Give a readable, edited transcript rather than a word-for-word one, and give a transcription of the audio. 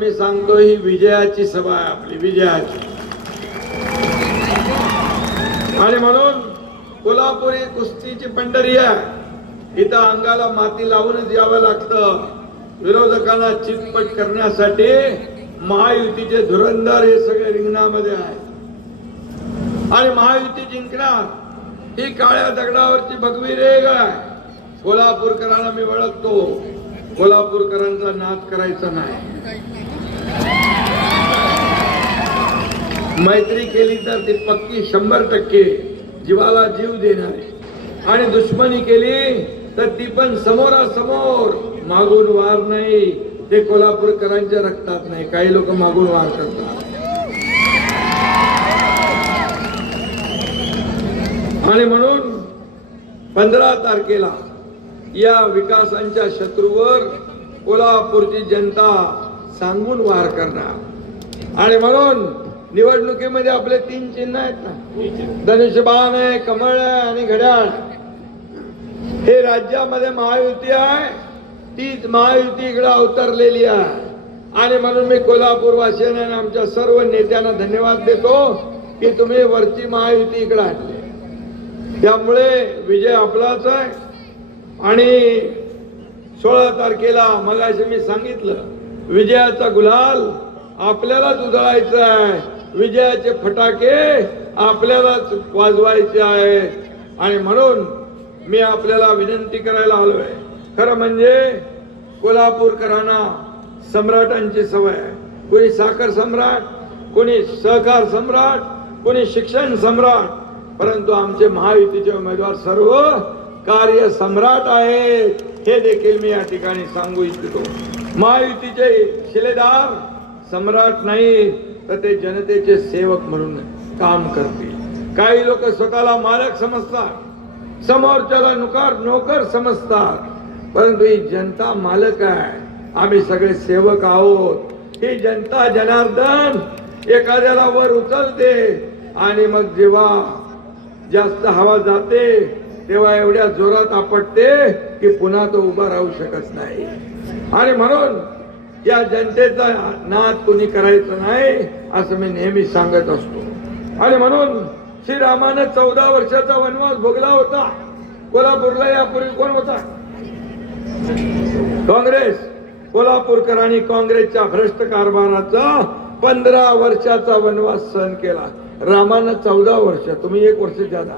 मी सांगतो ही विजयाची सभा आहे, आपली विजयाची. आणि म्हणून कोल्हापुरी कुस्तीची पंढरी आहे. इथं अंगाला माती लावूनच यावं लागतं. विरोधकांना चितपट करण्यासाठी महायुतीचे धुरंधर हे सगळे रिंगणामध्ये आहे आणि महायुती जिंकणार ही काळ्या दगडावरची भगवी रेघ आहे. कोल्हापूरकरांना मी ओळखतो, कोल्हापूरकरांचा नाद करायचा नाही. मैत्री केली तर ती पक्की 100% जीवाला जीव देणारी, आणि दुश्मनी केली तर ती पण समोरासमोर, मागून वार नाही. ते कोल्हापूरकरांच्या रक्तात नाही. काही लोक मागून वार करतात. आणि म्हणून 15 तारखेला या विकासांच्या शत्रूवर कोल्हापूरची जनता सांगून वार करणार. आणि म्हणून निवडणुकीमध्ये आपले 3 चिन्ह आहेत ना, धनुष्यबाण आहे, कमळ आहे आणि घड्याळ. हे राज्यामध्ये महायुती आहे, तीच महायुती इकडे अवतरलेली आहे. आणि म्हणून मी कोल्हापूर वासियांना आणि आमच्या सर्व नेत्यांना धन्यवाद देतो की तुम्ही वरची महायुती इकडे आणली. त्यामुळे विजय आपलाच आहे. आणि 16 तारखेला मगाशी मी सांगितलं, विजयाचा गुलाल आपल्यालाच उधळायचा आहे. विजयाचे फटाके आपल्यालाच वाजवायचे आहेत. आणि म्हणून मी आपल्याला विनंती करायला आलोय. खरं म्हणजे कोल्हापूरकरांना सम्राटांची सवय आहे. कोणी साखर सम्राट, कोणी सहकार सम्राट, कोणी शिक्षण सम्राट, परंतु आमचे महायुतीचे उमेदवार सर्व कार्य सम्राट आहेत. हे देखील मी या ठिकाणी सांगू इच्छितो. महायुतीचे शिलेदार सम्राट नाही, तर ते जनतेचे सेवक म्हणून काम करतील. काही लोक स्वतःला मालक समजतात, समोरच्याला नोकर समजतात, परंतु ही जनता मालक आहे. आम्ही सगळे सेवक आहोत. ही जनता जनार्दन एखाद्याला वर उचलते आणि मग जेव्हा जास्त हवा जाते तेव्हा एवढ्या जोरात आपटते की पुन्हा तो उभा राहू शकत नाही. आणि म्हणून या जनतेचा नाद कोणी करायचं नाही, असं मी नेहमी सांगत असतो. आणि म्हणून श्रीरामानं 14 वर्षाचा वनवास भोगला होता. कोल्हापूरला यापूर्वी कोण होता? काँग्रेस. कोल्हापूरकरांनी काँग्रेसच्या भ्रष्ट कारभाराचा 15 वर्षाचा वनवास सहन केला. रामानं 14 वर्ष, तुम्ही 1 वर्ष जादा.